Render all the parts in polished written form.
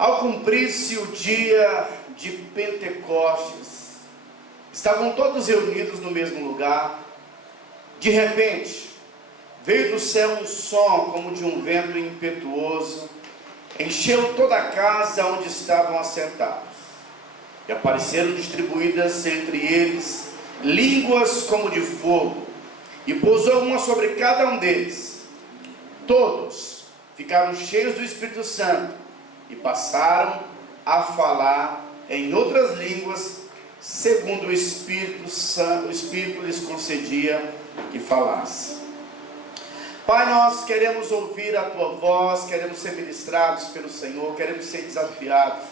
Ao cumprir-se o dia de Pentecostes, estavam todos reunidos no mesmo lugar. De repente, veio do céu um som como de um vento impetuoso, encheu toda a casa onde estavam assentados. E apareceram distribuídas entre eles línguas como de fogo, e pousou uma sobre cada um deles. Todos ficaram cheios do Espírito Santo e passaram a falar em outras línguas, segundo o Espírito Santo, o Espírito lhes concedia que falasse. Pai, nós queremos ouvir a Tua voz, queremos ser ministrados pelo Senhor, queremos ser desafiados.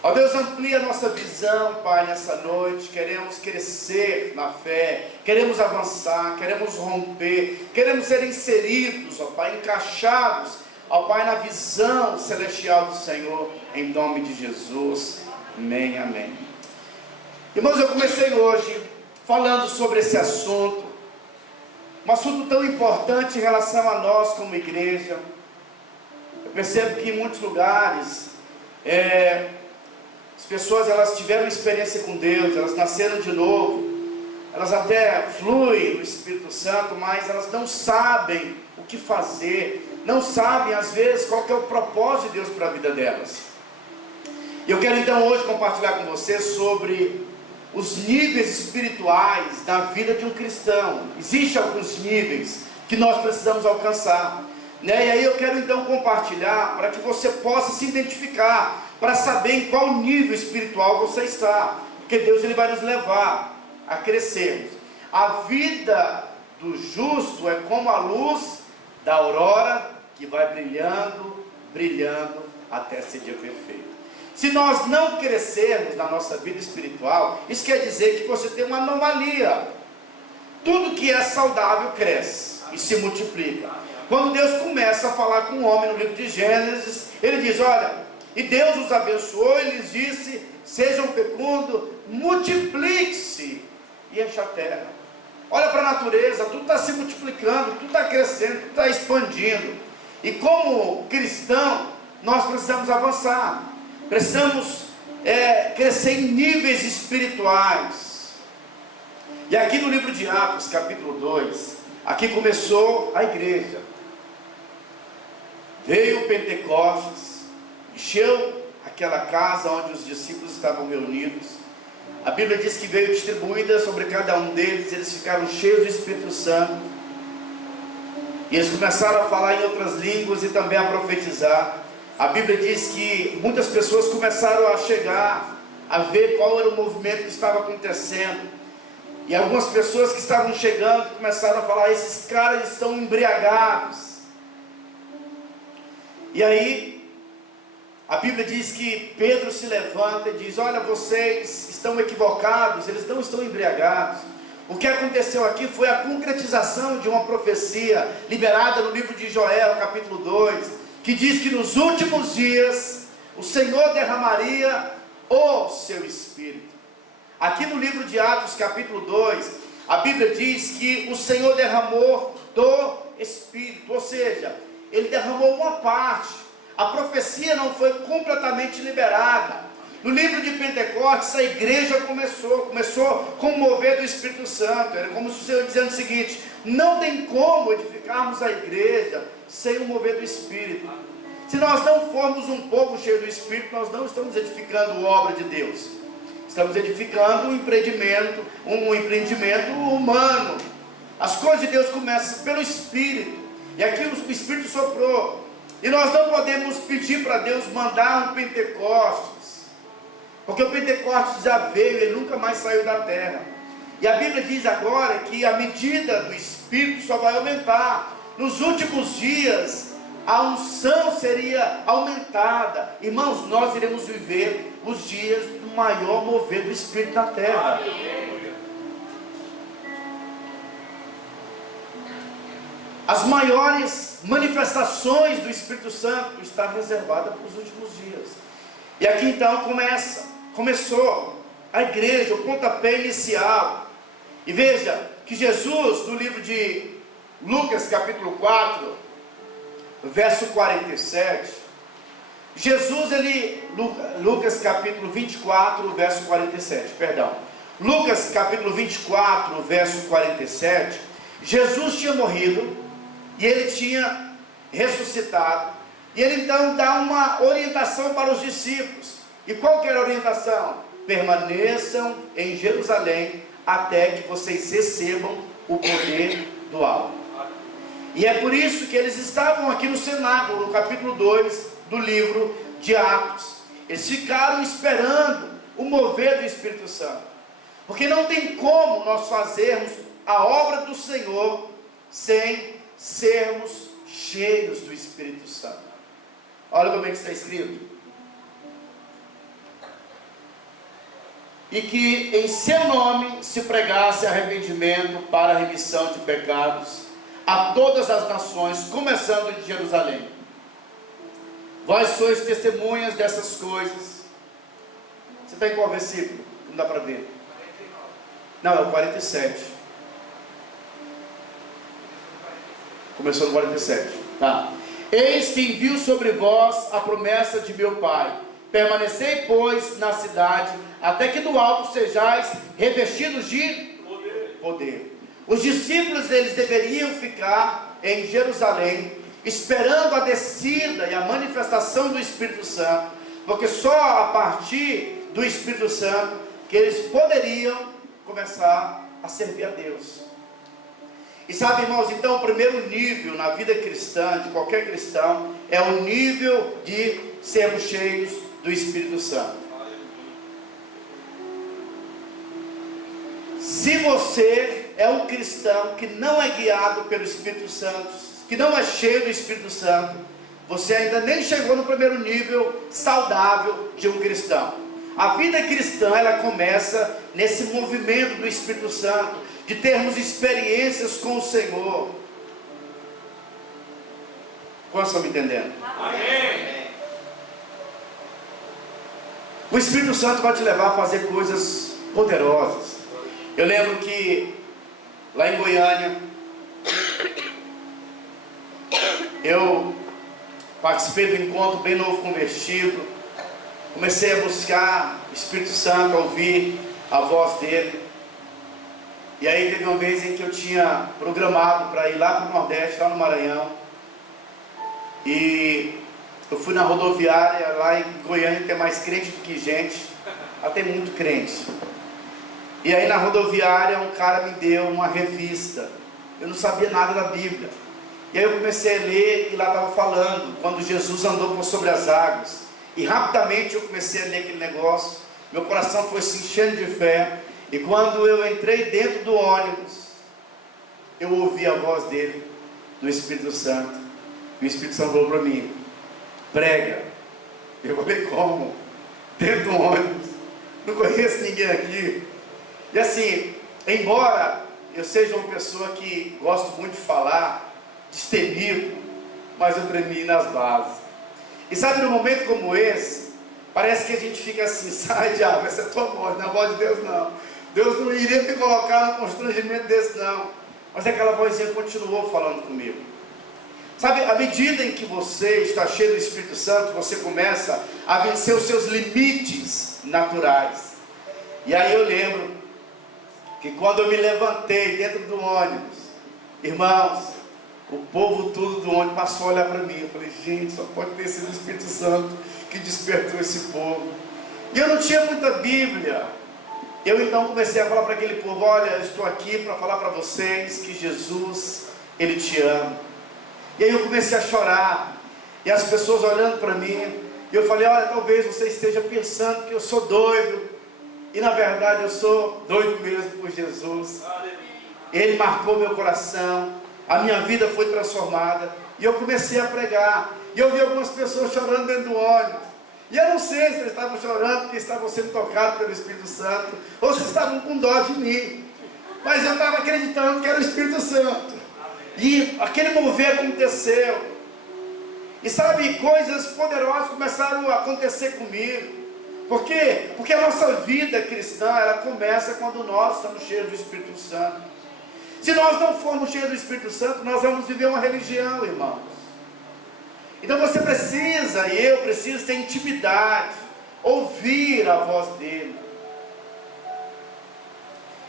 Ó Deus, amplia a nossa visão, Pai, nessa noite. Queremos crescer na fé, queremos avançar, queremos romper, queremos ser inseridos, ó Pai, encaixados, ó Pai, na visão celestial do Senhor, em nome de Jesus. Amém, amém. Irmãos, eu comecei hoje falando sobre esse assunto, um assunto tão importante em relação a nós como igreja. Eu percebo que em muitos lugares, as pessoas, elas tiveram experiência com Deus, elas nasceram de novo, elas até fluem no Espírito Santo, mas elas não sabem o que fazer, não sabem às vezes qual que é o propósito de Deus para a vida delas. E eu quero então hoje compartilhar com você sobre os níveis espirituais da vida de um cristão. Existem alguns níveis que nós precisamos alcançar, né? E aí eu quero então compartilhar para que você possa se identificar, para saber em qual nível espiritual você está, porque Deus, ele vai nos levar a crescermos. A vida do justo é como a luz da aurora, que vai brilhando, brilhando, até ser dia perfeito. Se nós não crescermos na nossa vida espiritual, isso quer dizer que você tem uma anomalia. Tudo que é saudável cresce e se multiplica. Quando Deus começa a falar com o homem no livro de Gênesis, ele diz, olha, e Deus os abençoou e lhes disse, sejam fecundos, multiplique-se e encha a terra. Olha para a natureza, tudo está se multiplicando, tudo está crescendo, tudo está expandindo. E como cristão, nós precisamos avançar, precisamos crescer em níveis espirituais. E aqui no livro de Atos, capítulo 2, aqui começou a igreja. Veio o Pentecostes, encheu aquela casa onde os discípulos estavam reunidos. A Bíblia diz que veio distribuída sobre cada um deles, eles ficaram cheios do Espírito Santo, e eles começaram a falar em outras línguas e também a profetizar. A Bíblia diz que muitas pessoas começaram a chegar, a ver qual era o movimento que estava acontecendo, e algumas pessoas que estavam chegando começaram a falar, esses caras estão embriagados. E aí a Bíblia diz que Pedro se levanta e diz, olha, vocês estão equivocados, eles não estão embriagados. O que aconteceu aqui foi a concretização de uma profecia liberada no livro de Joel, capítulo 2, que diz que nos últimos dias o Senhor derramaria o seu Espírito. Aqui no livro de Atos, capítulo 2, a Bíblia diz que o Senhor derramou do Espírito, ou seja, Ele derramou uma parte. A profecia não foi completamente liberada. No livro de Pentecostes, a igreja começou com o mover do Espírito Santo. Era como se o Senhor dizendo o seguinte, não tem como edificarmos a igreja sem o mover do Espírito. Se nós não formos um povo cheio do Espírito, nós não estamos edificando a obra de Deus. Estamos edificando um empreendimento humano. As coisas de Deus começam pelo Espírito. E aqui o Espírito soprou. E nós não podemos pedir para Deus mandar um Pentecostes, porque o Pentecostes já veio, ele nunca mais saiu da terra. E a Bíblia diz agora que a medida do Espírito só vai aumentar. Nos últimos dias, a unção seria aumentada. Irmãos, nós iremos viver os dias do maior mover do Espírito na terra. As maiores manifestações do Espírito Santo estão reservadas para os últimos dias. E aqui então começou a igreja, o pontapé inicial. E veja que Jesus, no livro de Lucas capítulo 4, verso 47, Jesus, Lucas capítulo 24, verso 47, perdão. Lucas capítulo 24, verso 47, Jesus tinha morrido, e ele tinha ressuscitado, e ele então dá uma orientação para os discípulos. E qual que era a orientação? Permaneçam em Jerusalém, até que vocês recebam o poder do alto. E é por isso que eles estavam aqui no cenáculo, no capítulo 2 do livro de Atos. Eles ficaram esperando o mover do Espírito Santo, porque não tem como nós fazermos a obra do Senhor sem sermos cheios do Espírito Santo. Olha como é que está escrito: e que em seu nome se pregasse arrependimento para a remissão de pecados a todas as nações, começando de Jerusalém. Vós sois testemunhas dessas coisas. Você está em qual versículo? Não dá para ver. Não, é o 47. Começou no 47. Tá. Eis que envio sobre vós a promessa de meu Pai. Permanecei, pois, na cidade, até que do alto sejais revestidos de poder. Os discípulos, eles deveriam ficar em Jerusalém, esperando a descida e a manifestação do Espírito Santo, porque só a partir do Espírito Santo que eles poderiam começar a servir a Deus. E sabe, irmãos, então o primeiro nível na vida cristã, de qualquer cristão, é o nível de sermos cheios do Espírito Santo. Se você é um cristão que não é guiado pelo Espírito Santo, que não é cheio do Espírito Santo, você ainda nem chegou no primeiro nível saudável de um cristão. A vida cristã, ela começa nesse movimento do Espírito Santo, de termos experiências com o Senhor. Quantos estão me entendendo? Amém. O Espírito Santo vai te levar a fazer coisas poderosas. Eu lembro que lá em Goiânia, eu participei do encontro Bem Novo Convertido. Comecei a buscar o Espírito Santo, a ouvir a voz dele. E aí teve uma vez em que eu tinha programado para ir lá para o Nordeste, lá no Maranhão. E eu fui na rodoviária, lá em Goiânia tem mais crente do que gente. Lá tem muito crente. E aí na rodoviária um cara me deu uma revista. Eu não sabia nada da Bíblia. E aí eu comecei a ler e lá estava falando quando Jesus andou por sobre as águas. E rapidamente eu comecei a ler aquele negócio. Meu coração foi se enchendo de fé. E quando eu entrei dentro do ônibus, eu ouvi a voz dele, do Espírito Santo. E o Espírito Santo falou para mim: prega. Eu falei: como? Dentro do ônibus. Não conheço ninguém aqui. E assim, embora eu seja uma pessoa que gosto muito de falar, destemido, mas eu tremi nas bases. E sabe, num momento como esse, parece que a gente fica assim: sai, diabo, essa é a tua voz, não é a voz de Deus não. Deus não iria me colocar num constrangimento desse não. Mas aquela vozinha continuou falando comigo. Sabe, à medida em que você está cheio do Espírito Santo, você começa a vencer os seus limites naturais. E aí eu lembro que quando eu me levantei dentro do ônibus, irmãos, o povo todo do ônibus passou a olhar para mim. Eu falei: gente, só pode ter sido o Espírito Santo que despertou esse povo. E eu não tinha muita Bíblia. Eu então comecei a falar para aquele povo: olha, eu estou aqui para falar para vocês que Jesus, Ele te ama. E aí eu comecei a chorar, e as pessoas olhando para mim, e eu falei: olha, talvez você esteja pensando que eu sou doido, e na verdade eu sou doido mesmo por Jesus. Ele marcou meu coração, a minha vida foi transformada, e eu comecei a pregar, e eu vi algumas pessoas chorando dentro do ônibus. E eu não sei se eles estavam chorando porque estavam sendo tocados pelo Espírito Santo, ou se estavam com dó de mim, mas eu estava acreditando que era o Espírito Santo. E aquele mover aconteceu. E sabe, coisas poderosas começaram a acontecer comigo. Por quê? Porque a nossa vida cristã, ela começa quando nós estamos cheios do Espírito Santo. Se nós não formos cheios do Espírito Santo, nós vamos viver uma religião, irmãos. Então você precisa, e eu preciso ter intimidade, ouvir a voz dele.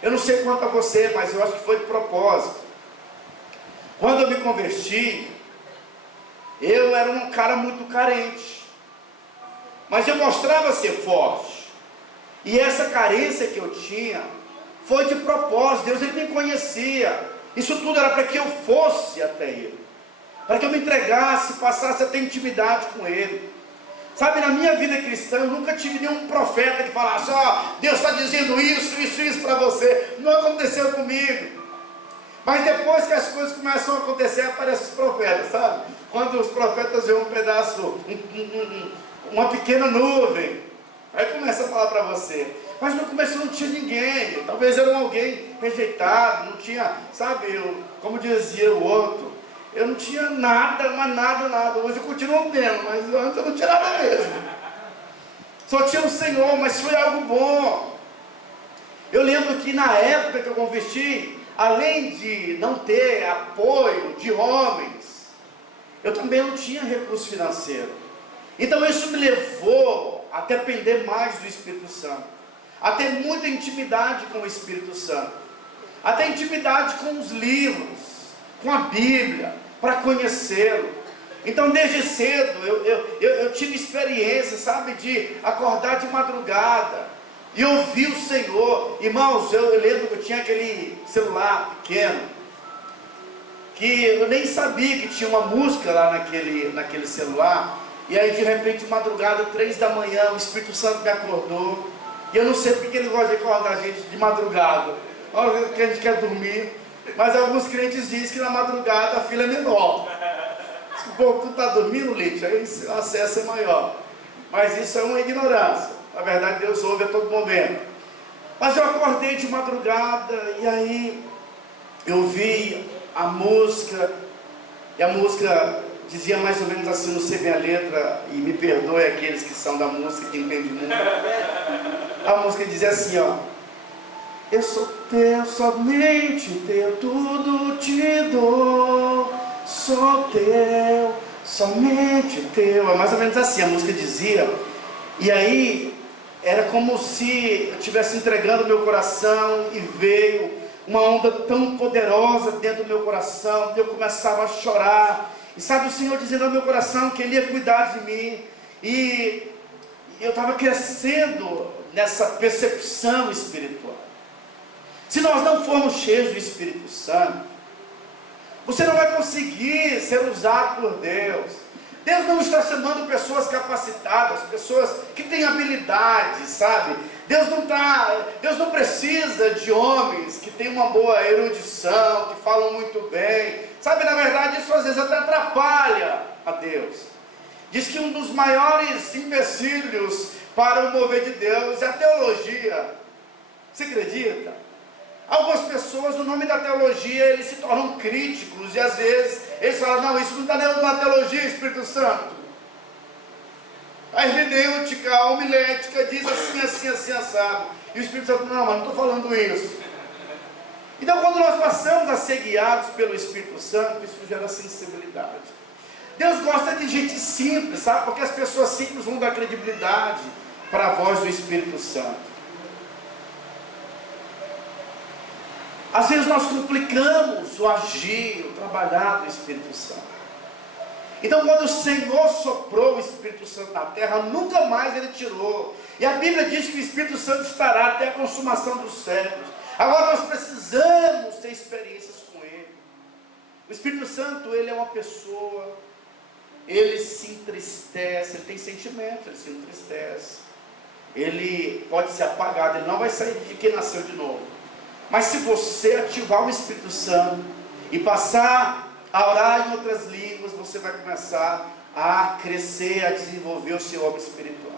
Eu não sei quanto a você, mas eu acho que foi de propósito. Quando eu me converti, eu era um cara muito carente, mas eu mostrava ser forte. E essa carência que eu tinha foi de propósito. Deus, ele me conhecia. Isso tudo era para que eu fosse até ele, para que eu me entregasse, passasse a ter intimidade com ele. Sabe, na minha vida cristã, eu nunca tive nenhum profeta que falasse: ó, Deus está dizendo isso para você. Não aconteceu comigo. Mas depois que as coisas começam a acontecer, aparecem os profetas, sabe? Quando os profetas veem um pedaço, uma pequena nuvem, aí começa a falar para você. Mas no começo não tinha ninguém, talvez era alguém rejeitado, não tinha, sabe, como dizia o outro, eu não tinha nada, mas nada. Hoje eu continuo tendo, mas antes eu não tinha nada mesmo. Só tinha o Senhor, mas foi algo bom. Eu lembro que na época que eu converti, além de não ter apoio de homens, eu também não tinha recurso financeiro. Então isso me levou a depender mais do Espírito Santo, a ter muita intimidade com o Espírito Santo, a ter intimidade com os livros, com a Bíblia, para conhecê-lo. Então desde cedo eu tive experiência, sabe, de acordar de madrugada e ouvir o Senhor. Irmãos, eu lembro que eu tinha aquele celular pequeno, que eu nem sabia que tinha uma música lá naquele celular. E aí de repente, de madrugada, 3 da manhã, o Espírito Santo me acordou. E eu não sei porque ele gosta de acordar a gente de madrugada, a hora que a gente quer dormir. Mas alguns crentes dizem que na madrugada a fila é menor. Se o povo tu está dormindo, Lídia, aí o acesso é maior. Mas isso é uma ignorância. Na verdade, Deus ouve a todo momento. Mas eu acordei de madrugada e aí eu vi a música. E a música dizia mais ou menos assim, não sei bem a letra, e me perdoe aqueles que são da música, que entendem muito. A música dizia assim, ó: eu sou teu, somente teu, tudo te dou. Sou teu, somente teu. É mais ou menos assim a música dizia. E aí era como se eu estivesse entregando meu coração e veio uma onda tão poderosa dentro do meu coração, e eu começava a chorar. E sabe, o Senhor dizendo ao meu coração que Ele ia cuidar de mim. E eu estava crescendo nessa percepção espiritual. Se nós não formos cheios do Espírito Santo, você não vai conseguir ser usado por Deus. Deus não está chamando pessoas capacitadas, pessoas que têm habilidades, sabe? Deus não precisa de homens que têm uma boa erudição, que falam muito bem. Sabe, na verdade, isso às vezes até atrapalha a Deus. Diz que um dos maiores empecilhos para o mover de Deus é a teologia. Você acredita? Algumas pessoas, no nome da teologia, eles se tornam críticos, e às vezes eles falam: não, isso não está dentro da teologia, Espírito Santo. A hermenêutica, a homilética diz assim, assado. E o Espírito Santo: não, mas não estou falando isso. Então, quando nós passamos a ser guiados pelo Espírito Santo, isso gera sensibilidade. Deus gosta de gente simples, sabe? Porque as pessoas simples vão dar credibilidade para a voz do Espírito Santo. Às vezes nós complicamos o agir, o trabalhar do Espírito Santo. Então, quando o Senhor soprou o Espírito Santo na terra, nunca mais Ele tirou. E a Bíblia diz que o Espírito Santo estará até a consumação dos séculos. Agora nós precisamos ter experiências com Ele. O Espírito Santo, Ele é uma pessoa, Ele se entristece, Ele tem sentimentos, Ele se entristece. Ele pode ser apagado, Ele não vai sair de quem nasceu de novo. Mas se você ativar o Espírito Santo e passar a orar em outras línguas, você vai começar a crescer, a desenvolver o seu homem espiritual.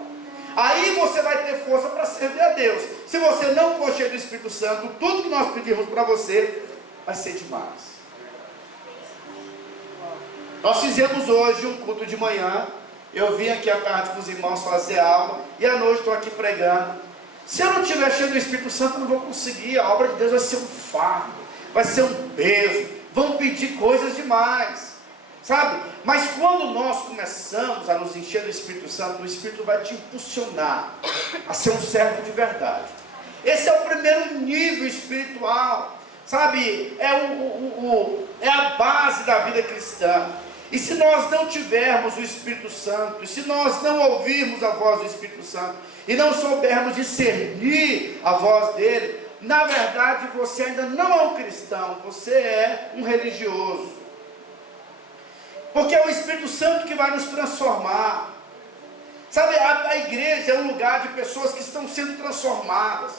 Aí você vai ter força para servir a Deus. Se você não for cheio do Espírito Santo, tudo que nós pedimos para você vai ser demais. Nós fizemos hoje um culto de manhã. Eu vim aqui à tarde com os irmãos fazer aula, e à noite estou aqui pregando. Se eu não estiver cheio do Espírito Santo, eu não vou conseguir. A obra de Deus vai ser um fardo, vai ser um peso, vão pedir coisas demais. sabe? Mas quando nós começamos a nos encher do Espírito Santo, o Espírito vai te impulsionar a ser um servo de verdade. Esse é o primeiro nível espiritual, sabe? É a base da vida cristã. E se nós não tivermos o Espírito Santo, e se nós não ouvirmos a voz do Espírito Santo, e não soubermos discernir a voz dele, na verdade você ainda não é um cristão, você é um religioso. Porque é o Espírito Santo que vai nos transformar. Sabe, a igreja é um lugar de pessoas que estão sendo transformadas.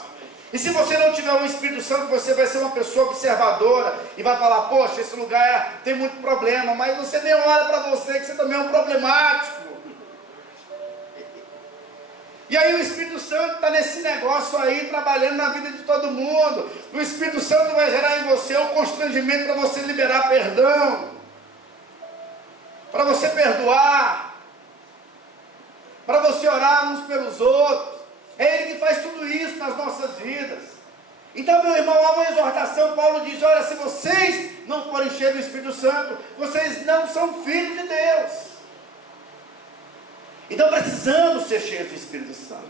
E se você não tiver o Espírito Santo, você vai ser uma pessoa observadora e vai falar, poxa, esse lugar tem muito problema, mas você nem olha para você, que você também é um problemático. E aí o Espírito Santo está nesse negócio aí, trabalhando na vida de todo mundo. O Espírito Santo vai gerar em você um constrangimento para você liberar perdão, para você perdoar, para você orar uns pelos outros. É Ele que faz tudo isso nas nossas vidas. Então, meu irmão, há uma exortação. Paulo diz, olha, se vocês não forem cheios do Espírito Santo, vocês não são filhos de Deus. Então precisamos ser cheios do Espírito Santo.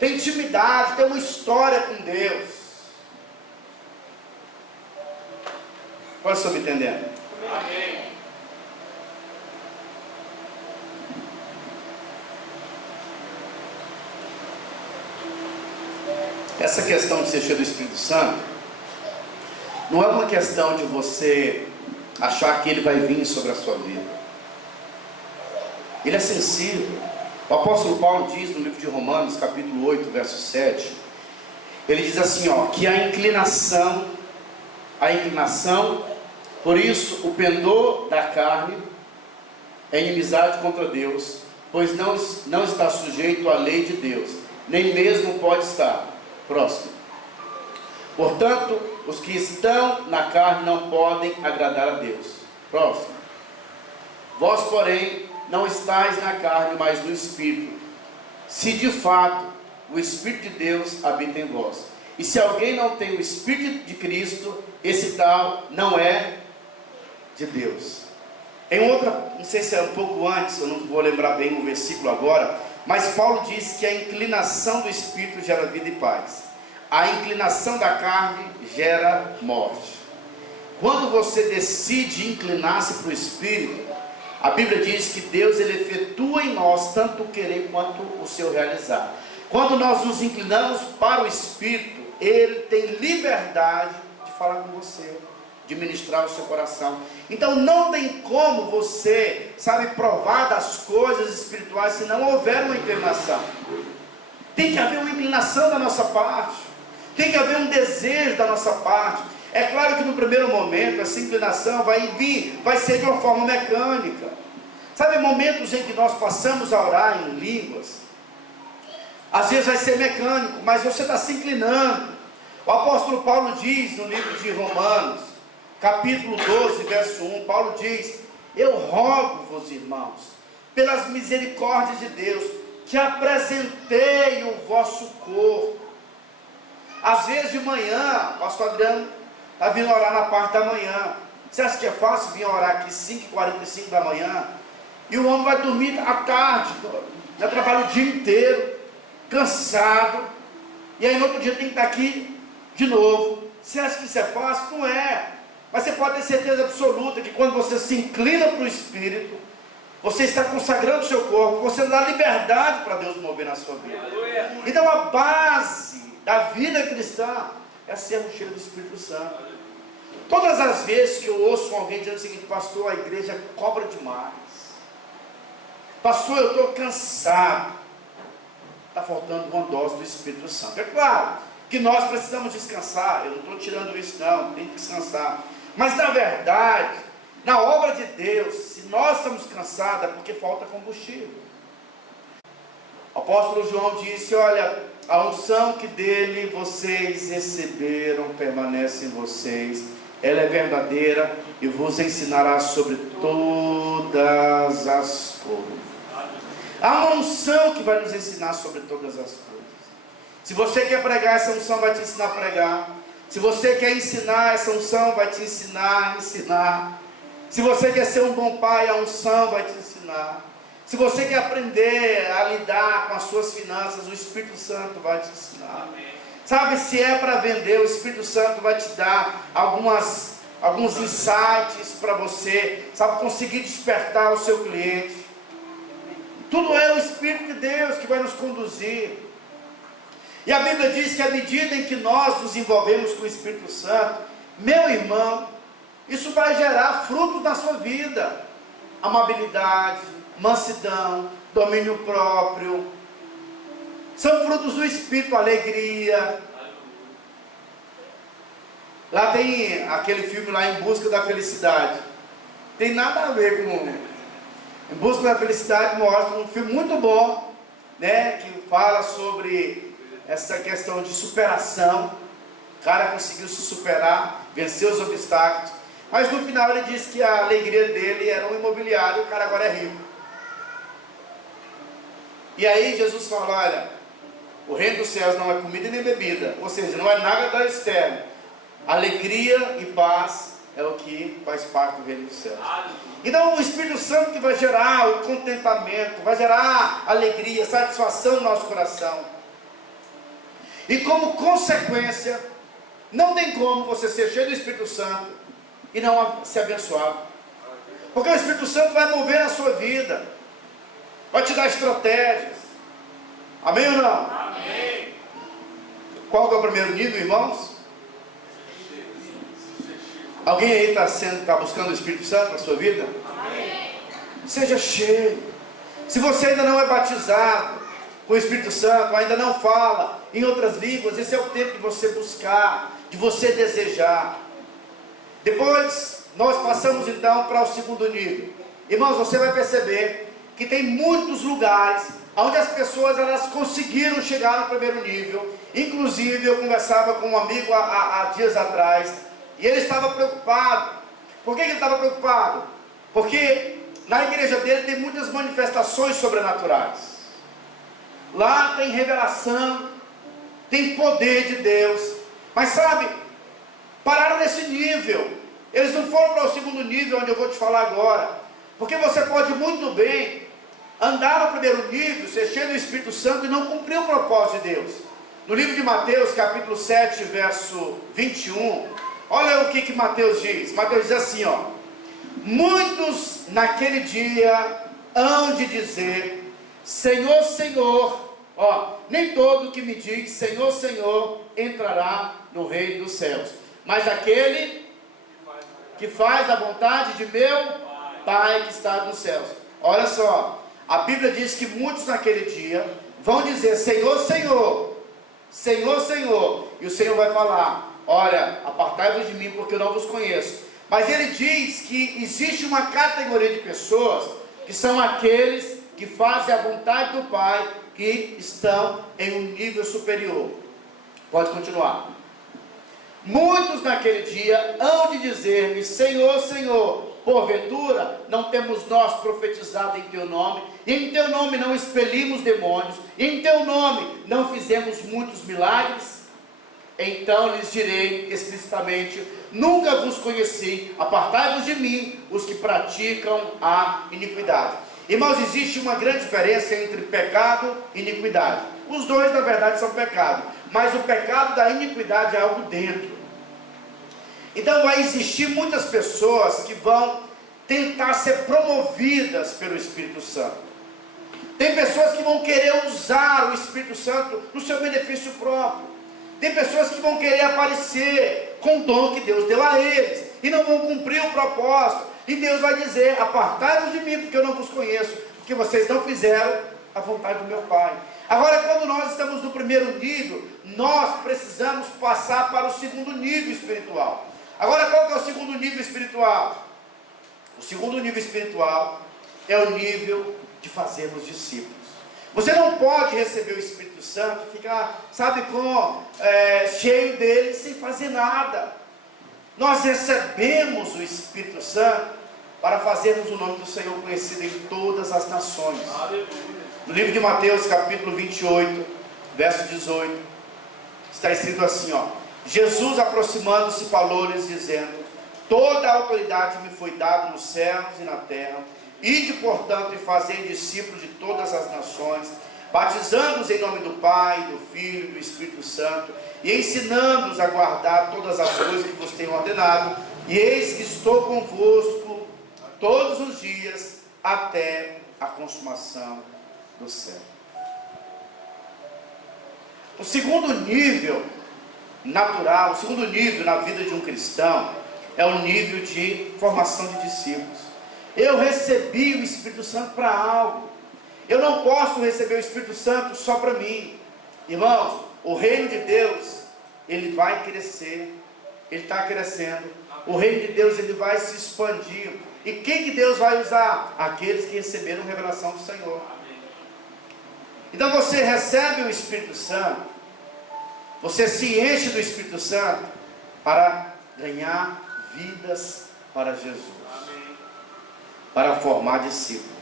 Ter intimidade, ter uma história com Deus. Pode estar me entendendo? Amém. Essa questão de ser cheio do Espírito Santo não é uma questão de você achar que ele vai vir sobre a sua vida. Ele é sensível. O apóstolo Paulo diz no livro de Romanos, capítulo 8, verso 7, ele diz assim, que a inclinação, por isso o pendor da carne é inimizade contra Deus, pois não está sujeito à lei de Deus, nem mesmo pode estar. Próximo. Portanto, os que estão na carne não podem agradar a Deus. Próximo. Vós, porém, não estáis na carne, mas no Espírito, se de fato o Espírito de Deus habita em vós. E se alguém não tem o Espírito de Cristo, esse tal não é de Deus. Em outra, não sei se é um pouco antes, eu não vou lembrar bem o versículo agora, mas Paulo diz que a inclinação do Espírito gera vida e paz. A inclinação da carne gera morte. Quando você decide inclinar-se para o Espírito, a Bíblia diz que Deus ele efetua em nós tanto o querer quanto o seu realizar. Quando nós nos inclinamos para o Espírito, Ele tem liberdade de falar com você, de ministrar o seu coração. Então não tem como você, provar das coisas espirituais se não houver uma inclinação. Tem que haver uma inclinação da nossa parte, tem que haver um desejo da nossa parte. É claro que no primeiro momento essa inclinação vai ser de uma forma mecânica. Momentos em que nós passamos a orar em línguas, às vezes vai ser mecânico, mas você está se inclinando. O apóstolo Paulo diz no livro de Romanos, capítulo 12, verso 1, Paulo diz, eu rogo-vos, irmãos, pelas misericórdias de Deus, que apresentei o vosso corpo. Às vezes de manhã, o pastor Adriano está vindo orar na parte da manhã. Você acha que é fácil vir orar aqui 5h45 da manhã? E o homem vai dormir à tarde, já trabalha o dia inteiro, cansado, e aí no outro dia tem que estar aqui de novo. Você acha que isso é fácil? Não é. Mas você pode ter certeza absoluta que quando você se inclina para o Espírito, você está consagrando o seu corpo, você dá liberdade para Deus mover na sua vida. Então a base da vida cristã é sermos cheios do Espírito Santo. Todas as vezes que eu ouço alguém dizendo o seguinte, pastor, a igreja cobra demais, pastor, eu estou cansado, está faltando uma dose do Espírito Santo. É claro que nós precisamos descansar, eu não estou tirando isso não, tem que descansar, mas na verdade, na obra de Deus, se nós estamos cansados é porque falta combustível. O apóstolo João disse, olha, a unção que dele vocês receberam permanece em vocês, ela é verdadeira e vos ensinará sobre todas as coisas. Há uma unção que vai nos ensinar sobre todas as coisas. Se você quer pregar, essa unção vai te ensinar a pregar. Se você quer ensinar, essa unção vai te ensinar a ensinar. Se você quer ser um bom pai, a unção vai te ensinar. Se você quer aprender a lidar com as suas finanças, o Espírito Santo vai te ensinar. Sabe, se é para vender, o Espírito Santo vai te dar alguns insights para você, sabe, conseguir despertar o seu cliente. Tudo é o Espírito de Deus que vai nos conduzir. E a Bíblia diz que à medida em que nós nos envolvemos com o Espírito Santo, meu irmão, isso vai gerar frutos na sua vida. Amabilidade, mansidão, domínio próprio. São frutos do Espírito, alegria. Lá tem aquele filme lá, Em Busca da Felicidade. Tem nada a ver com... Em Busca da Felicidade mostra um filme muito bom, né? Que fala sobre essa questão de superação. O cara conseguiu se superar, vencer os obstáculos. Mas no final ele diz que a alegria dele era um imobiliário e o cara agora é rico. E aí Jesus fala, olha, o reino dos céus não é comida nem bebida, ou seja, não é nada da externo. Alegria e paz é o que faz parte do reino dos céus. Então o Espírito Santo que vai gerar o contentamento, vai gerar alegria, satisfação no nosso coração. E como consequência, não tem como você ser cheio do Espírito Santo e não ser abençoado. Porque o Espírito Santo vai mover a sua vida, vai te dar estratégias. Amém ou não? Amém. Qual que é o primeiro nível, irmãos? Alguém aí está buscando o Espírito Santo na sua vida? Amém. Seja cheio. Se você ainda não é batizado com o Espírito Santo, ainda não fala em outras línguas, esse é o tempo de você buscar, de você desejar. Depois nós passamos então para o segundo nível. Irmãos, você vai perceber que tem muitos lugares onde as pessoas elas conseguiram chegar no primeiro nível. Inclusive eu conversava com um amigo há dias atrás, e ele estava preocupado. Por que ele estava preocupado? Porque na igreja dele tem muitas manifestações sobrenaturais. Lá tem revelação, tem poder de Deus. Mas sabe, pararam nesse nível. Eles não foram para o segundo nível, onde eu vou te falar agora. Porque você pode muito bem andar no primeiro nível, ser cheio do Espírito Santo e não cumprir o propósito de Deus. No livro de Mateus, capítulo 7, verso 21, olha o que Mateus diz. Mateus diz assim, ó: muitos naquele dia hão de dizer, Senhor, Senhor, ó, nem todo que me diz Senhor, Senhor, entrará no reino dos céus, mas aquele que faz a vontade de meu Pai que está nos céus. Olha só, a Bíblia diz que muitos naquele dia vão dizer Senhor, Senhor, Senhor, Senhor, e o Senhor vai falar, olha, apartai-vos de mim porque eu não vos conheço. Mas ele diz que existe uma categoria de pessoas que são aqueles que fazem a vontade do Pai, que estão em um nível superior. Pode continuar. Muitos naquele dia hão de dizer-me, Senhor, Senhor, porventura não temos nós profetizado em teu nome, e em teu nome não expelimos demônios, e em teu nome não fizemos muitos milagres? Então lhes direi explicitamente, nunca vos conheci, apartai-vos de mim, os que praticam a iniquidade. Irmãos, existe uma grande diferença entre pecado e iniquidade. Os dois na verdade são pecado, mas o pecado da iniquidade é algo dentro. Então vai existir muitas pessoas que vão tentar ser promovidas pelo Espírito Santo. Tem pessoas que vão querer usar o Espírito Santo no seu benefício próprio. Tem pessoas que vão querer aparecer com o dom que Deus deu a eles e não vão cumprir o propósito. E Deus vai dizer, apartai-vos de mim porque eu não vos conheço, porque vocês não fizeram a vontade do meu Pai. Agora, quando nós estamos no primeiro nível, nós precisamos passar para o segundo nível espiritual. Agora, qual que é o segundo nível espiritual? O segundo nível espiritual é o nível de fazermos discípulos. Você não pode receber o Espírito Santo e ficar, sabe, cheio dele sem fazer nada. Nós recebemos o Espírito Santo para fazermos o nome do Senhor conhecido em todas as nações. No livro de Mateus, capítulo 28, verso 18, está escrito assim, ó: Jesus, aproximando-se, falou-lhes, dizendo, Toda a autoridade me foi dada nos céus e na terra. Ide, portanto, e fazei discípulos de todas as nações, batizando-os em nome do Pai, do Filho e do Espírito Santo, e ensinando-os a guardar todas as coisas que vos tenho ordenado. E eis que estou convosco todos os dias, até a consumação do século. O segundo nível natural, o segundo nível na vida de um cristão, é o nível de formação de discípulos. Eu recebi o Espírito Santo para algo. Eu não posso receber o Espírito Santo só para mim. Irmãos, o reino de Deus, ele vai crescer. Ele está crescendo. O reino de Deus, ele vai se expandir. E quem que Deus vai usar? Aqueles que receberam revelação do Senhor. Então você recebe o Espírito Santo, você se enche do Espírito Santo para ganhar vidas para Jesus, para formar discípulos.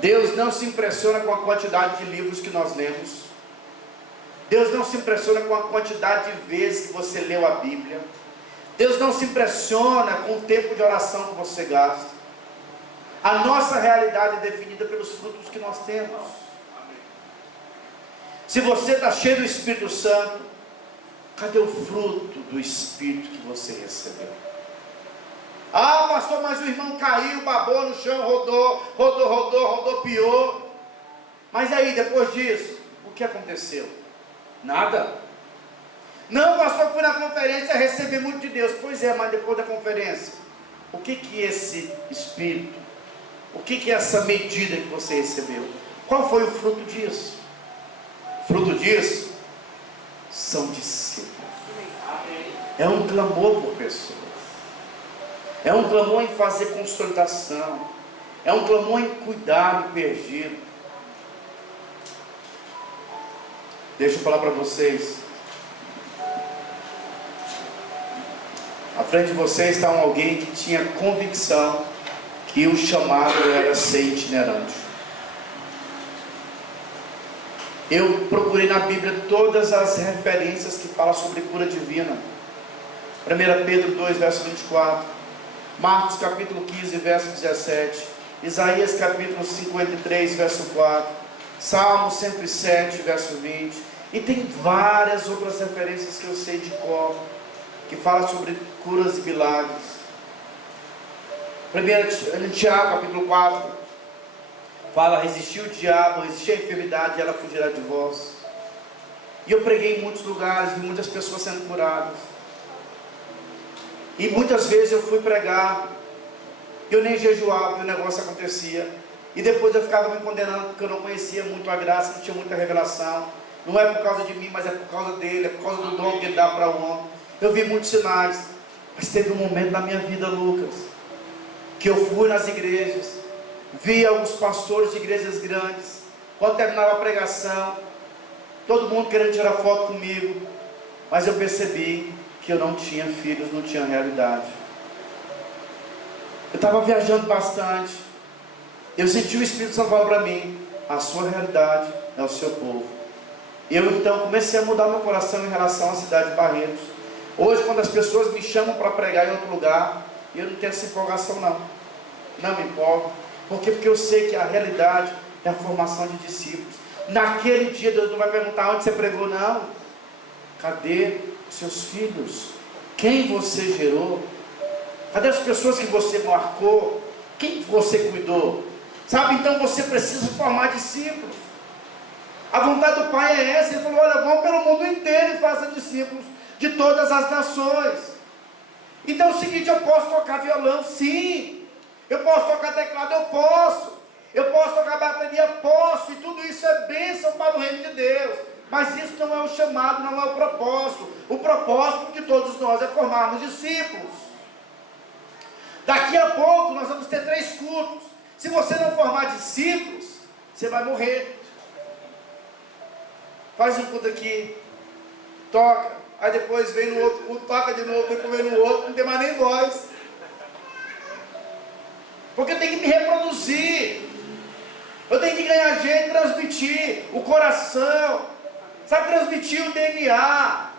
Deus não se impressiona com a quantidade de livros que nós lemos. Deus não se impressiona com a quantidade de vezes que você leu a Bíblia. Deus não se impressiona com o tempo de oração que você gasta. A nossa realidade é definida pelos frutos que nós temos. Se você está cheio do Espírito Santo, cadê o fruto do Espírito que você recebeu? Ah, pastor, mas o irmão caiu, babou no chão, rodopiou. Mas aí, depois disso, o que aconteceu? Nada. Não, pastor, fui na conferência receber muito de Deus. Pois é, mas depois da conferência, o que é esse Espírito? O que é essa medida que você recebeu? Qual foi o fruto disso? O fruto disso são discípulos. É um clamor por pessoas. É um clamor em fazer consolidação. É um clamor em cuidar do perdido. Deixa eu falar para vocês. À frente de vocês está alguém que tinha convicção que o chamado era ser itinerante. Eu procurei na Bíblia todas as referências que falam sobre cura divina. 1 Pedro 2, verso 24. Marcos capítulo 15, verso 17. Isaías capítulo 53, verso 4. Salmo 107, verso 20. E tem várias outras referências que eu sei de cor, que falam sobre curas e milagres. 1 Tiago capítulo 4 fala: resistir o diabo, resistir a enfermidade, e ela fugirá de vós. E eu preguei em muitos lugares, vi muitas pessoas sendo curadas. E muitas vezes eu fui pregar, eu nem jejuava e o negócio acontecia. E depois eu ficava me condenando porque eu não conhecia muito a graça, não tinha muita revelação. Não é por causa de mim, mas é por causa dele, é por causa do dom que ele dá para o homem. Eu vi muitos sinais, mas teve um momento na minha vida, Lucas, que eu fui nas igrejas, vi alguns pastores de igrejas grandes, quando terminava a pregação, todo mundo querendo tirar foto comigo, mas eu percebi que eu não tinha filhos, não tinha realidade. Eu estava viajando bastante, eu senti o Espírito Santo falar para mim: a sua realidade é o seu povo. Eu então comecei a mudar meu coração em relação à cidade de Barretos. Hoje, quando as pessoas me chamam para pregar em outro lugar, eu não tenho essa empolgação não me empolgo. Por quê? Porque eu sei que a realidade é a formação de discípulos. Naquele dia Deus não vai perguntar onde você pregou, não. Cadê os seus filhos? Quem você gerou? Cadê as pessoas que você marcou? Quem você cuidou? Sabe, então você precisa formar discípulos. A vontade do Pai é essa. Ele falou: olha, vão pelo mundo inteiro e façam discípulos de todas as nações. Então é o seguinte: eu posso tocar violão? Sim. Eu posso tocar teclado? Eu posso. Eu posso tocar bateria? Posso. E tudo isso é bênção para o reino de Deus. Mas isso não é o chamado, não é o propósito. O propósito de todos nós é formarmos discípulos. Daqui a pouco nós vamos ter 3 cultos. Se você não formar discípulos, você vai morrer. Faz um culto aqui, toca, aí depois vem no outro culto, toca de novo, depois vem no outro, não tem mais nem voz. Porque eu tenho que me reproduzir. Eu tenho que ganhar gente, transmitir o coração, sabe, transmitir o DNA.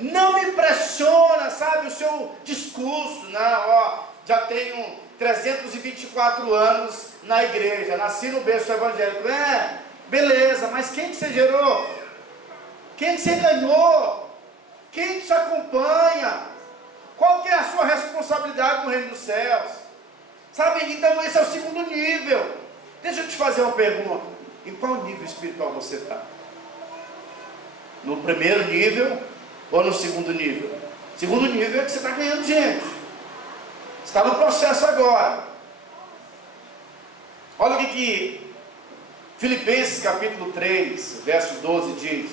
Não me impressiona, sabe, o seu discurso. Não, ó, já tenho 324 anos na igreja, nasci no berço evangélico. Beleza, mas quem que você gerou? Quem que você ganhou? Quem que te acompanha? Qual que é a sua responsabilidade no reino dos céus? Sabe, então esse é o segundo nível. Deixa eu te fazer uma pergunta. Em qual nível espiritual você está? No primeiro nível ou no segundo nível? Segundo nível é que você está ganhando gente. Você está no processo agora. Olha o que Filipenses capítulo 3, verso 12 diz: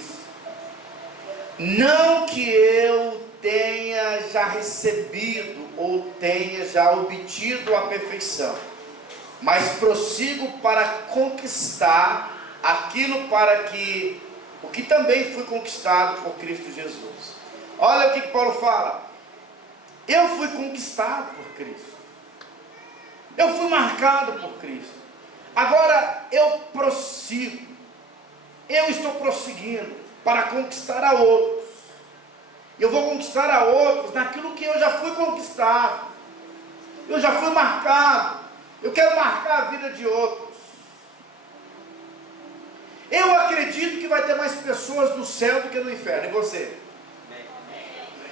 não que eu tenha já recebido ou tenha já obtido a perfeição, mas prossigo para conquistar aquilo para que o que também foi conquistado por Cristo Jesus. Olha o que Paulo fala: eu fui conquistado por Cristo, eu fui marcado por Cristo, agora eu prossigo, eu estou prosseguindo para conquistar a outros. Eu vou conquistar a outros naquilo que eu já fui conquistado, eu já fui marcado, eu quero marcar a vida de outros. Eu acredito que vai ter mais pessoas no céu do que no inferno. E você?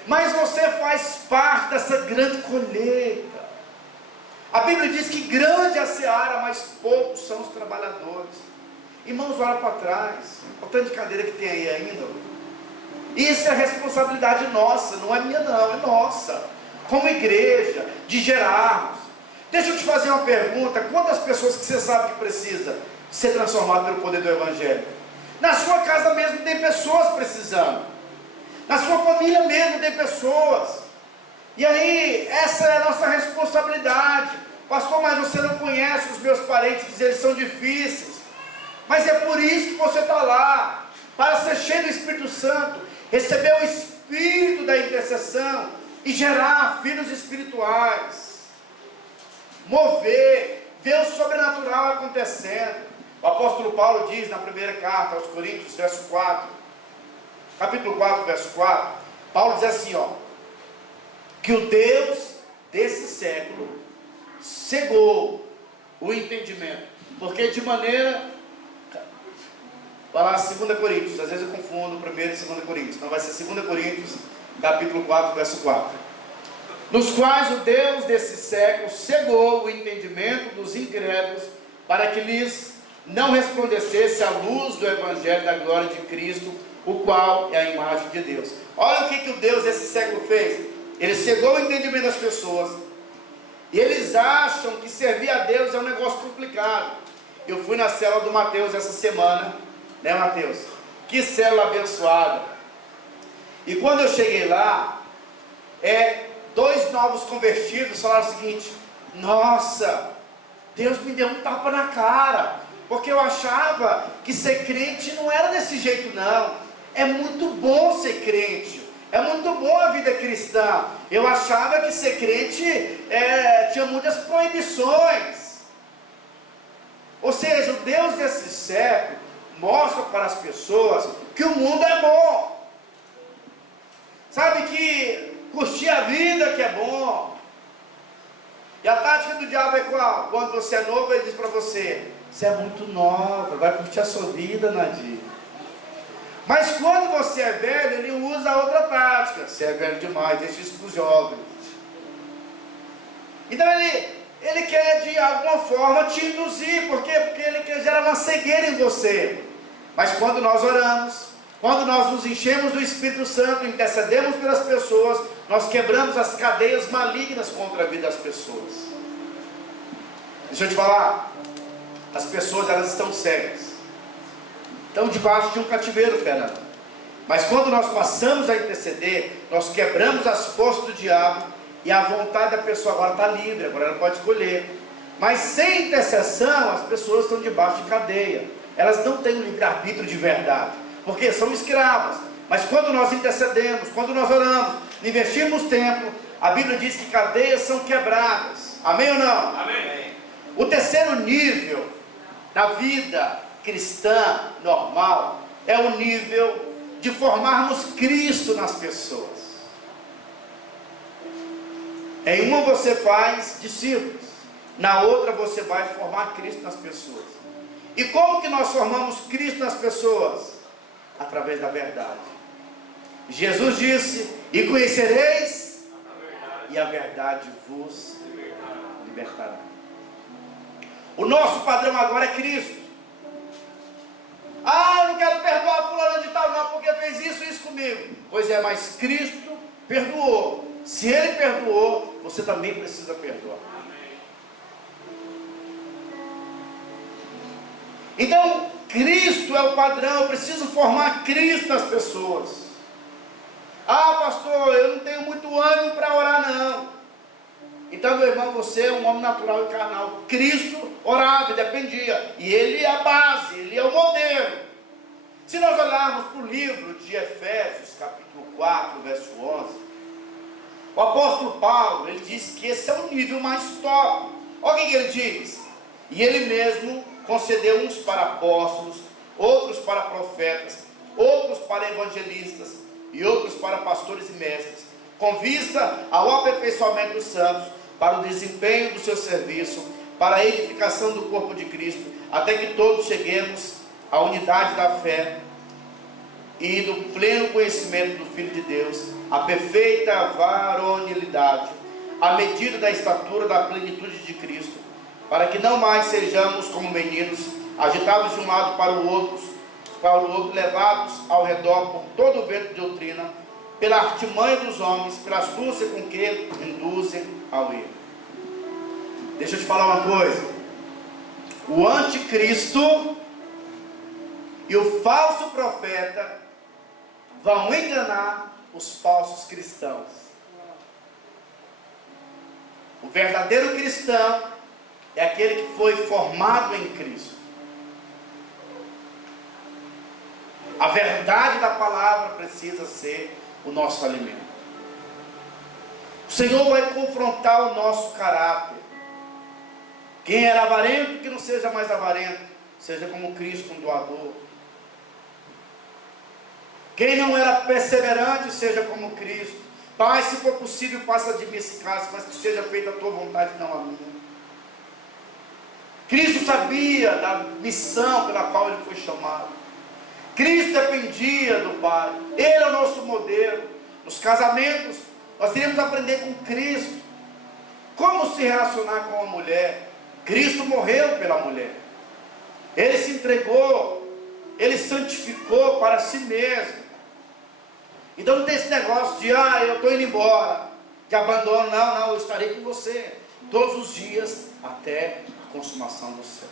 Mas você faz parte dessa grande colheita. A Bíblia diz que grande é a seara, mas poucos são os trabalhadores. Irmãos, olha para trás, o tanto de cadeira que tem aí ainda. Isso é responsabilidade nossa, não é minha não, é nossa, como igreja, de gerarmos. Deixa eu te fazer uma pergunta: quantas pessoas que você sabe que precisa ser transformado pelo poder do Evangelho? Na sua casa mesmo tem pessoas precisando, na sua família mesmo tem pessoas, e aí essa é a nossa responsabilidade. Pastor, mas você não conhece os meus parentes, eles são difíceis. Mas é por isso que você está lá, para ser cheio do Espírito Santo, receber o Espírito da intercessão e gerar filhos espirituais, mover, ver o sobrenatural acontecendo. O apóstolo Paulo diz na primeira carta aos Coríntios, verso 4, capítulo 4, verso 4, Paulo diz assim, ó, que o Deus desse século cegou o entendimento, porque de maneira, vai lá 2 Coríntios, às vezes eu confundo 1 e 2 Coríntios, então vai ser 2 Coríntios, capítulo 4, verso 4, nos quais o Deus desse século cegou o entendimento dos incrédulos, para que lhes não resplandecesse a luz do Evangelho da glória de Cristo, o qual é a imagem de Deus. Olha o que o Deus desse século fez. Ele cegou o entendimento das pessoas, e eles acham que servir a Deus é um negócio complicado. Eu fui na célula do Mateus essa semana, né, Mateus? Que célula abençoada. E quando eu cheguei lá, dois novos convertidos falaram o seguinte: nossa, Deus me deu um tapa na cara, porque eu achava que ser crente não era desse jeito não. É muito bom ser crente, é muito bom a vida cristã. Eu achava que ser crente tinha muitas proibições. Ou seja, o Deus desse século mostra para as pessoas que o mundo é bom. Sabe que curtir a vida que é bom. E a tática do diabo é qual? Quando você é novo, ele diz para você: você é muito nova, vai curtir a sua vida, Nadir. Mas quando você é velho, ele usa a outra tática: você é velho demais, deixa isso para os jovens. Então ele quer de alguma forma te induzir. Por quê? Porque ele quer gerar uma cegueira em você. Mas quando nós oramos, quando nós nos enchemos do Espírito Santo, intercedemos pelas pessoas, nós quebramos as cadeias malignas contra a vida das pessoas. Deixa eu te falar, as pessoas, elas estão cegas, estão debaixo de um cativeiro, Fernando. Mas quando nós passamos a interceder, nós quebramos as forças do diabo, e a vontade da pessoa agora está livre, agora ela pode escolher. Mas sem intercessão, as pessoas estão debaixo de cadeia, elas não têm um livre-arbítrio de verdade, porque são escravas. Mas quando nós intercedemos, quando nós oramos, investimos tempo, a Bíblia diz que cadeias são quebradas. Amém ou não? Amém. O terceiro nível na vida cristã normal é o nível de formarmos Cristo nas pessoas. Em uma você faz discípulos, na outra você vai formar Cristo nas pessoas. E como que nós formamos Cristo nas pessoas? Através da verdade. Jesus disse: e conhecereis, e a verdade vos libertará. O nosso padrão agora é Cristo. Ah, eu não quero perdoar fulano de tal não, porque fez isso comigo. Pois é, mas Cristo perdoou. Se Ele perdoou, você também precisa perdoar. Então, Cristo é o padrão. Eu preciso formar Cristo nas pessoas. Ah, pastor, eu não tenho muito ânimo para orar não. Então, meu irmão, você é um homem natural e carnal. Cristo orava e dependia. E Ele é a base, Ele é o modelo. Se nós olharmos para o livro de Efésios, capítulo 4, verso 11, o apóstolo Paulo, ele diz que esse é o nível mais top. Olha o que ele diz: e ele mesmo concedeu uns para apóstolos, outros para profetas, outros para evangelistas e outros para pastores e mestres, com vista ao aperfeiçoamento dos santos, para o desempenho do seu serviço, para a edificação do corpo de Cristo, até que todos cheguemos à unidade da fé e do pleno conhecimento do Filho de Deus, a perfeita varonilidade, à medida da estatura da plenitude de Cristo, para que não mais sejamos como meninos, agitados de um lado para o outro, levados ao redor por todo o vento de doutrina, pela artimanha dos homens, pela astúcia com que induzem ao erro. Deixa eu te falar uma coisa: o anticristo e o falso profeta vão enganar os falsos cristãos. O verdadeiro cristão é aquele que foi formado em Cristo. A verdade da palavra precisa ser o nosso alimento. O Senhor vai confrontar o nosso caráter. Quem era avarento, que não seja mais avarento, seja como Cristo, um doador. Quem não era perseverante, seja como Cristo. Pai, se for possível, passa de mim esse caso, mas que seja feita a tua vontade, não a minha. Cristo sabia da missão pela qual ele foi chamado. Cristo dependia do Pai. Ele é o nosso modelo. Nos casamentos, nós teríamos que aprender com Cristo. Como se relacionar com a mulher. Cristo morreu pela mulher. Ele se entregou. Ele santificou para si mesmo. Então não tem esse negócio de, eu estou indo embora, de abandono. Não, eu estarei com você todos os dias até a consumação do céu.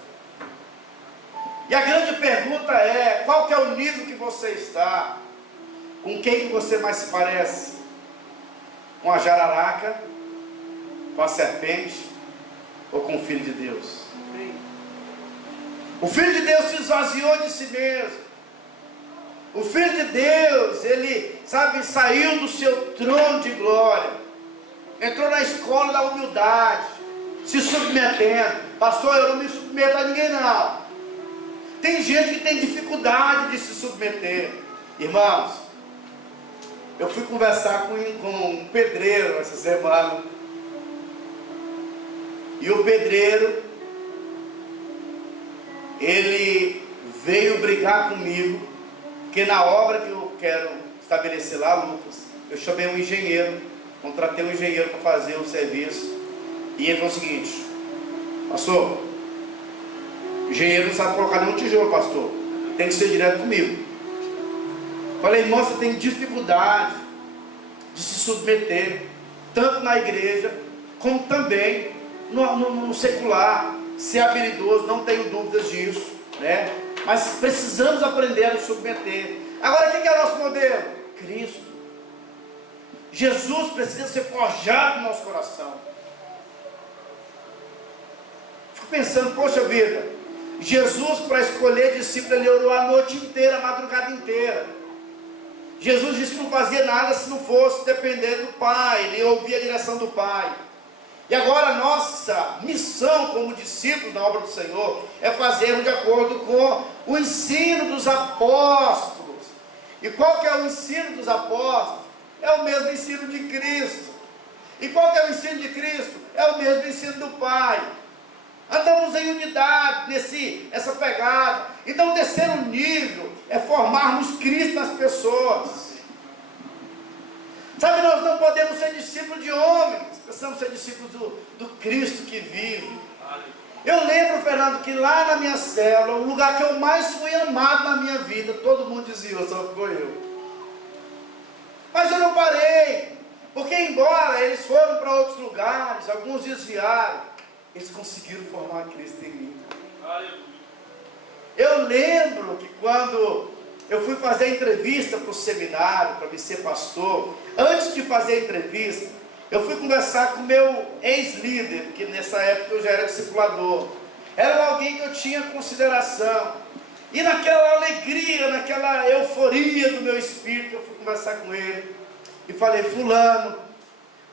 E a grande pergunta é: qual que é o nível que você está? Com quem que você mais se parece? Com a jararaca? Com a serpente? Ou com o Filho de Deus? O Filho de Deus se esvaziou de si mesmo. O Filho de Deus, ele, saiu do seu trono de glória, entrou na escola da humildade, se submetendo. Pastor, eu não me submeto a ninguém não. Tem gente que tem dificuldade de se submeter. Irmãos, eu fui conversar com um pedreiro essa semana, e o pedreiro, ele veio brigar comigo, porque na obra que eu quero estabelecer lá, Lucas, eu chamei um engenheiro, contratei um engenheiro para fazer o serviço, e ele falou o seguinte: pastor, o engenheiro não sabe colocar nenhum tijolo, pastor, tem que ser direto comigo. Falei: irmão, você tem dificuldade de se submeter, tanto na igreja, como também no secular. Ser habilidoso, não tenho dúvidas disso, né? Mas precisamos aprender a nos submeter. Agora, quem é o nosso modelo? Cristo. Jesus precisa ser forjado no nosso coração. Fico pensando, poxa vida, Jesus, para escolher discípulo, ele orou a noite inteira, a madrugada inteira. Jesus disse que não fazia nada se não fosse depender do Pai, ele ouvia a direção do Pai. E agora a nossa missão como discípulos na obra do Senhor é fazermos de acordo com o ensino dos apóstolos. E qual que é o ensino dos apóstolos? É o mesmo ensino de Cristo. E qual que é o ensino de Cristo? É o mesmo ensino do Pai. Andamos em unidade, essa pegada. Então o terceiro nível é formarmos Cristo nas pessoas. Sabe, nós não podemos ser discípulos de homens, precisamos ser discípulos do Cristo que vive. Eu lembro, Fernando, que lá na minha célula, o lugar que eu mais fui amado na minha vida, todo mundo dizia, só ficou eu. Mas eu não parei, porque embora eles foram para outros lugares, alguns desviaram, eles conseguiram formar Cristo em mim. Eu lembro que quando eu fui fazer a entrevista para o seminário, para me ser pastor, antes de fazer a entrevista, eu fui conversar com o meu ex-líder, que nessa época eu já era discipulador. Era alguém que eu tinha consideração. E naquela alegria, naquela euforia do meu espírito, eu fui conversar com ele. E falei, fulano,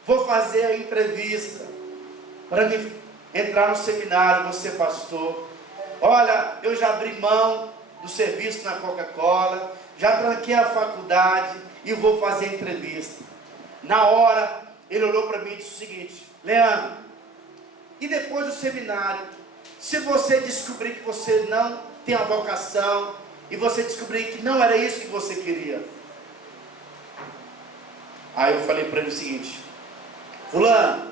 vou fazer a entrevista para me entrar no seminário, vou ser pastor. Olha, eu já abri mão do serviço na Coca-Cola, já tranquei a faculdade e vou fazer a entrevista. Na hora, ele olhou para mim e disse o seguinte, Leandro, e depois do seminário, se você descobrir que você não tem a vocação, e você descobrir que não era isso que você queria? Aí eu falei para ele o seguinte, fulano,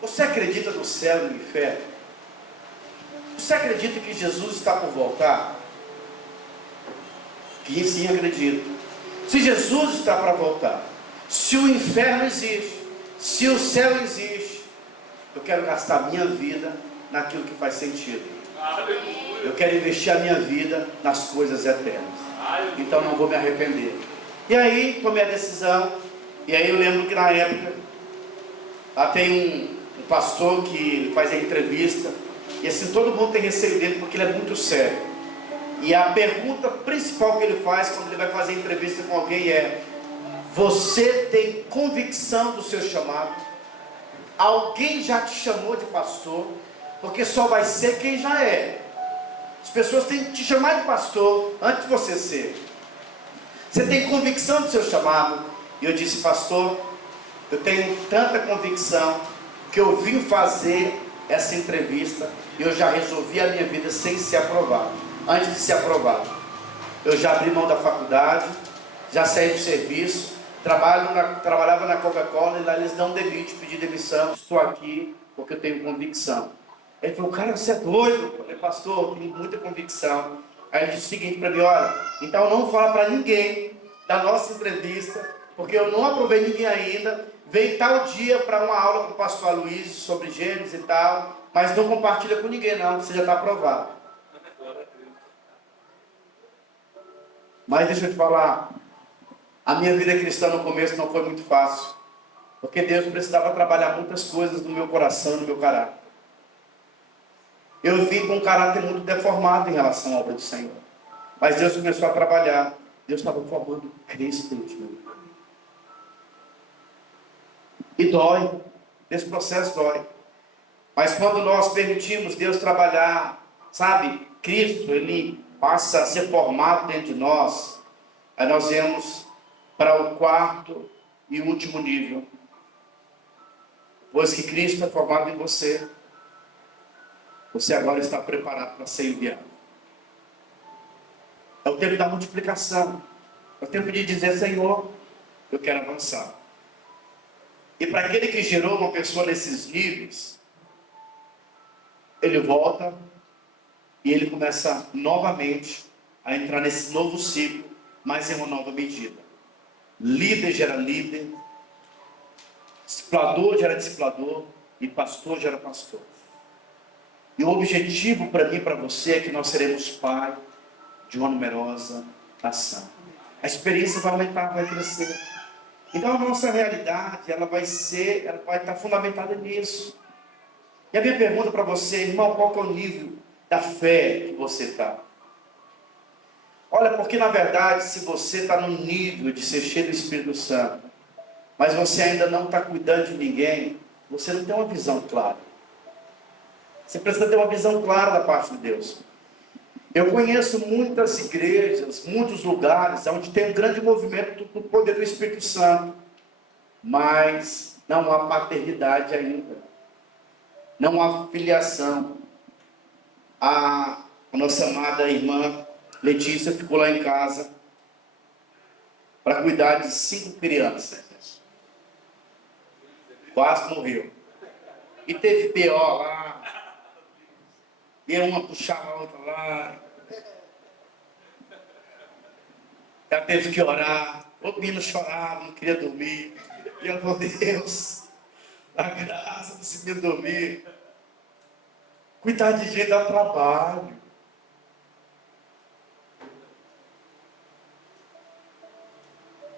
você acredita no céu e no inferno? Você acredita que Jesus está por voltar? Que sim, acredito. Se Jesus está para voltar, se o inferno existe, se o céu existe, eu quero gastar a minha vida naquilo que faz sentido. Eu quero investir a minha vida nas coisas eternas. Então não vou me arrepender. E aí tomei a decisão. E aí eu lembro que na época lá tem um pastor que faz a entrevista. E assim todo mundo tem receio dele porque ele é muito sério. E a pergunta principal que ele faz quando ele vai fazer entrevista com alguém é: você tem convicção do seu chamado? Alguém já te chamou de pastor? Porque só vai ser quem já é. As pessoas têm que te chamar de pastor antes de você ser. Você tem convicção do seu chamado? E eu disse, pastor, eu tenho tanta convicção que eu vim fazer essa entrevista e eu já resolvi a minha vida sem ser aprovado. Antes de ser aprovado, eu já abri mão da faculdade, já saí do serviço, trabalhava na Coca-Cola e lá eles não demitem, pedi demissão. Estou aqui porque eu tenho convicção. Ele falou, cara, você é doido? Eu falei, pastor, eu tenho muita convicção. Aí ele disse o seguinte para mim, olha, então não fala para ninguém da nossa entrevista, porque eu não aprovei ninguém ainda. Vem tal dia para uma aula com o pastor Aloysio sobre Gênesis e tal, mas não compartilha com ninguém não, você já está aprovado. Mas deixa eu te falar, a minha vida cristã no começo não foi muito fácil, porque Deus precisava trabalhar muitas coisas no meu coração, no meu caráter. Eu vim com um caráter muito deformado em relação à obra do Senhor. Mas Deus começou a trabalhar. Deus estava formando Cristo dentro de mim. E dói. Esse processo dói. Mas quando nós permitimos Deus trabalhar, sabe, Cristo, Ele passa a ser formado dentro de nós. Aí nós vamos para o quarto e último nível. Pois que Cristo é formado em você, você agora está preparado para ser enviado. É o tempo da multiplicação. É o tempo de dizer, Senhor, eu quero avançar. E para aquele que gerou uma pessoa nesses níveis, ele volta e ele começa novamente a entrar nesse novo ciclo, mas em uma nova medida. Líder gera líder, discipulador gera discipulador e pastor gera pastor. E o objetivo para mim e para você é que nós seremos pai de uma numerosa nação. A experiência vai aumentar, vai crescer. Então a nossa realidade, ela vai estar fundamentada nisso. E a minha pergunta para você, irmão, qual que é o nível da fé que você está? Olha, porque na verdade, se você está num nível de ser cheio do Espírito Santo, mas você ainda não está cuidando de ninguém, você não tem uma visão clara. Você precisa ter uma visão clara da parte de Deus. Eu conheço muitas igrejas, muitos lugares onde tem um grande movimento do poder do Espírito Santo, mas não há paternidade ainda, não há filiação. A nossa amada irmã Letícia ficou lá em casa para cuidar de 5 crianças, quase morreu, e teve BO lá, e uma puxava a outra lá, ela teve que orar, o menino chorava, não queria dormir, e ela falou: Deus, dá graça desse menino dormir. Cuidar de gente dá trabalho.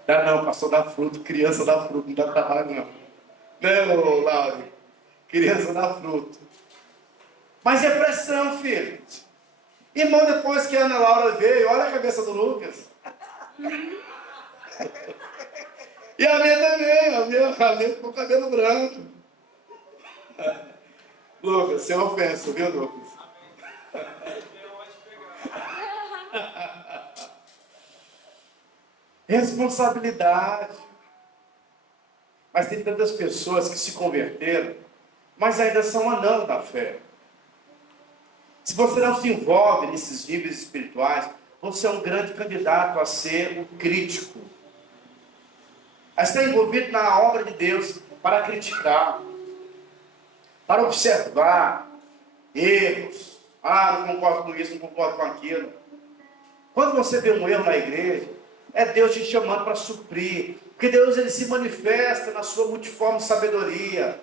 Não, pastor, dá fruto, criança dá fruto, não dá trabalho não. Não, Lauro, criança dá fruto. Mas é pressão, filho. Irmão, depois que a Ana Laura veio, olha a cabeça do Lucas. E a minha também, a minha ficou com o cabelo branco. Lucas, sem ofensa, viu, Lucas? Responsabilidade. Mas tem tantas pessoas que se converteram, mas ainda são anãos da fé. Se você não se envolve nesses níveis espirituais, você é um grande candidato a ser um crítico. A estar envolvido na obra de Deus para criticar, para observar erros. Não concordo com isso, não concordo com aquilo. Quando você vê um erro na igreja, é Deus te chamando para suprir. Porque Deus, ele se manifesta na sua multiforme sabedoria.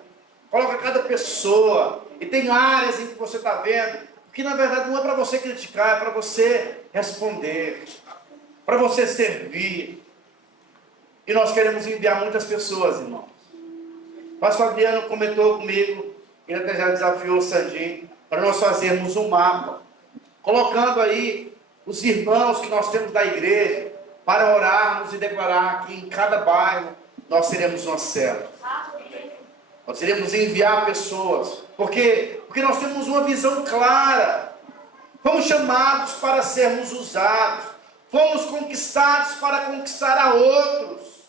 Coloca cada pessoa. E tem áreas em que você está vendo que na verdade não é para você criticar, é para você responder, para você servir. E nós queremos enviar muitas pessoas, irmãos. O pastor Adriano comentou comigo, ele até já desafiou o Sandinho, para nós fazermos um mapa, colocando aí os irmãos que nós temos da igreja, para orarmos e declarar que em cada bairro nós seremos uma célula. Nós iremos enviar pessoas. Por quê? Porque nós temos uma visão clara. Fomos chamados para sermos usados. Fomos conquistados para conquistar a outros.